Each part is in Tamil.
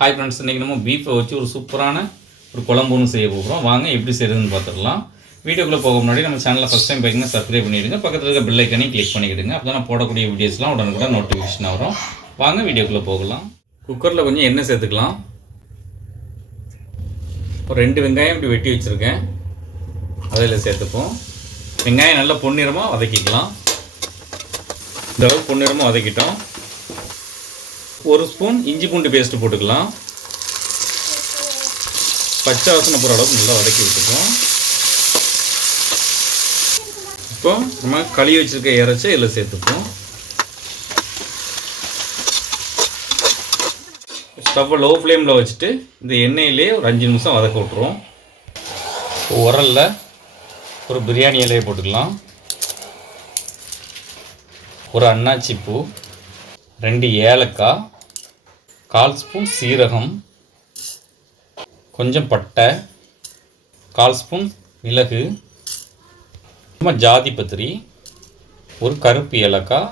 ஹாய் ஃப்ரெண்ட்ஸ் இன்றைக்கி நம்ம பீஃபை வச்சு ஒரு சூப்பரான ஒரு குழம்பு ஒன்று செய்ய போகிறோம் வாங்க எப்படி செய்யுதுன்னு பார்த்துடலாம். வீடியோக்குள்ளே போக முன்னாடி நம்ம சேனலில் ஃபஸ்ட் டைம் பார்த்தீங்கன்னா சப்ஸ்கிரைப் பண்ணிவிடுங்க பக்கத்தில் இருக்க பில்லைக்கனையும் கிளிக் பண்ணிக்கிடுங்க. அப்போ நான் போடக்கூடிய வீடியோஸ்லாம் உடனுக்குடன் நோட்டிஃபிகேஷன் வரும். வாங்க வீடியோக்குள்ளே போகலாம். குக்கரில் கொஞ்சம் எண்ணெய் சேர்த்துக்கலாம். ஒரு ரெண்டு வெங்காயம் இப்படி வெட்டி வச்சுருக்கேன். அதில் சேர்த்துப்போம். வெங்காயம் நல்லா பொன்னிறமாக வதக்கிக்கலாம். இந்த அளவுக்கு பொன்னிறமாக வதக்கிட்டோம். ஒரு ஸ்பூன் இஞ்சி பூண்டு பேஸ்ட்டு போட்டுக்கலாம். பச்சை வாசனை போகிற அளவுக்கு நல்லா வதக்கி விட்டுப்போம் இப்போ நம்ம கழுவி வச்சுருக்க இறச்சி இதில் சேர்த்துப்போம். ஸ்டவ்வை லோ ஃப்ளேமில் வச்சுட்டு இந்த எண்ணெயிலே ஒரு அஞ்சு நிமிஷம் வதக்க விட்ருவோம் உரலில் ஒரு பிரியாணி இலையை போட்டுக்கலாம். ஒரு அன்னாச்சி பூ. ரெண்டு ஏலக்காய் கால் ஸ்பூன் சீரகம் கொஞ்சம் பட்டை கால் ஸ்பூன் மிளகு கொஞ்சமாக ஜாதி பத்திரி ஒரு கருப்பு ஏலக்காய்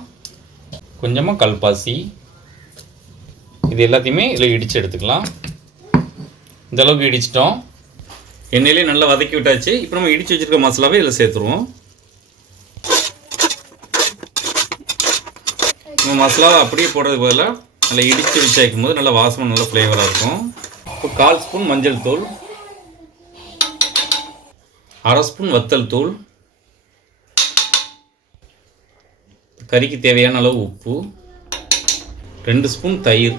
கொஞ்சமாக கல்பாசி. இது எல்லாத்தையுமே இதில் இடித்து எடுத்துக்கலாம். இந்த அளவுக்கு இடிச்சிட்டோம். எண்ணெயிலே நல்லா வதக்கி விட்டாச்சு. இப்போ நம்ம இடித்து வச்சுருக்க மசாலாவே இதில் சேர்த்துருவோம். நம்ம மசாலா அப்படியே போடுறதுக்கு பதிலாக நல்லா இடித்து வச்சு வைக்கும் போது நல்லா வாசமும் நல்ல ஃப்ளேவராக இருக்கும். இப்போ கால் ஸ்பூன் மஞ்சள் தூள். அரை ஸ்பூன் வத்தல் தூள். கறிக்கு தேவையான அளவு உப்பு. ரெண்டு ஸ்பூன் தயிர்.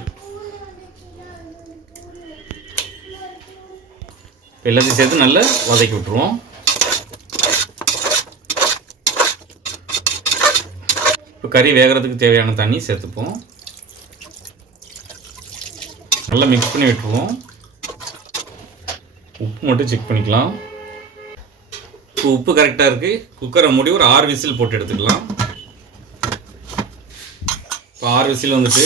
எல்லாத்தையும் சேர்த்து நல்லா வதக்கி விட்ருவோம் இப்போ கறி வேகிறதுக்கு தேவையான தண்ணி சேர்த்துப்போம். நல்லா மிக்ஸ் பண்ணி விட்டுருவோம். உப்பு மட்டும் செக் பண்ணிக்கலாம். இப்போ உப்பு கரெக்டாக இருக்குது குக்கரை மூடி ஒரு ஆறு விசில் போட்டு எடுத்துக்கலாம். இப்போ ஆறு விசில் வந்துட்டு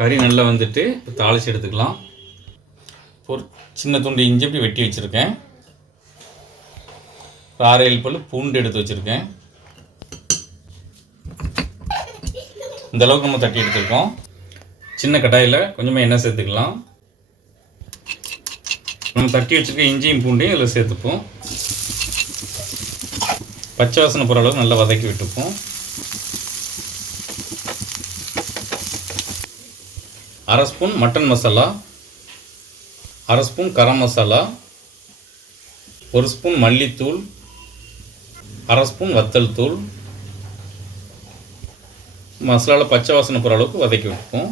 கறி நல்லா வந்துட்டு இப்போ தாளித்து எடுத்துக்கலாம். ஒரு சின்ன துண்டு இஞ்சி இப்படி வெட்டி வச்சுருக்கேன். ஒரு ஆறு ஏழு பூண்டு எடுத்து வச்சுருக்கேன். இந்த அளவுக்கு நம்ம தட்டி எடுத்துருக்கோம். சின்ன கடாயில் கொஞ்சமாக எண்ணெய் சேர்த்துக்கலாம். நம்ம தட்டி வச்சுருக்க இஞ்சியும் பூண்டையும் இதில் சேர்த்துப்போம். பச்சை வாசனை போகிற அளவுக்கு நல்லா வதக்கி விட்டுப்போம். அரை ஸ்பூன் மட்டன் மசாலா அரை ஸ்பூன் கரம் மசாலா ஒரு ஸ்பூன் மல்லித்தூள் அரை ஸ்பூன் வத்தல் தூள். மசாலாவில் பச்சை வாசனை போகிற அளவுக்கு வதக்கி வைப்போம்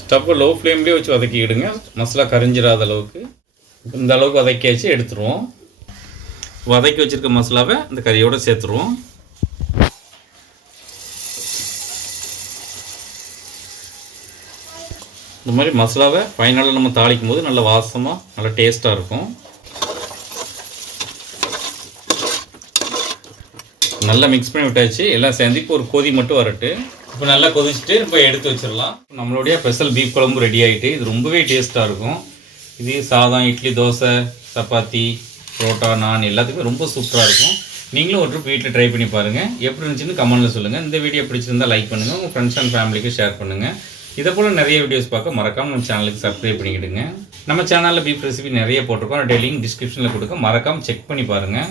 ஸ்டவ்வை லோ ஃப்ளேம்லேயே வச்சு வதக்கிக்கிடுங்க மசாலா கரிஞ்சிடாத அளவுக்கு. இந்த அளவுக்கு வதக்கியாச்சு எடுத்துருவோம். வதக்கி வச்சுருக்க மசாலாவை இந்த கறியோடு சேர்த்துருவோம். இந்த மாதிரி மசாலாவை ஃபைனலாக நம்ம தாளிக்கும் போது நல்ல வாசமாக நல்லா டேஸ்ட்டாக இருக்கும். நல்லா மிக்ஸ் பண்ணி விட்டாச்சு. எல்லாம் சேர்ந்து இப்போ ஒரு கொதி மட்டும் வரட்டு. இப்போ நல்லா கொதிச்சுட்டு இப்போ எடுத்து வச்சிடலாம். நம்மளுடைய ஸ்பெஷல் பீஃப் குழம்பு ரெடி ஆகிட்டு இது ரொம்பவே டேஸ்ட்டாக இருக்கும். இது சாதம் இட்லி தோசை சப்பாத்தி புரோட்டா நான் எல்லாத்துக்குமே ரொம்ப சூப்பராக இருக்கும். நீங்களும் ஒரு ட்ரிப் வீட்டில் ட்ரை பண்ணி பாருங்கள் எப்படி இருந்துச்சுன்னு கமெண்ட்டில் சொல்லுங்கள் இந்த வீடியோ பிடிச்சிருந்தா லைக் பண்ணுங்கள் உங்கள் ஃப்ரெண்ட்ஸ் அண்ட் ஃபேமிலிக்கு ஷேர் பண்ணுங்கள் இதை போல் நிறைய வீடியோஸ் பார்க்க மறக்காமல் நம்ம சேனலுக்கு சப்ஸ்கிரைப் பண்ணிக்கிடுங்க. நம்ம சேனலில் பீஃப் ரெசிபி நிறைய போட்டிருக்கோம். டெய்லியும் டிஸ்கிரிப்ஷனில் கொடுக்க மறக்காமல் செக் பண்ணி பாருங்கள்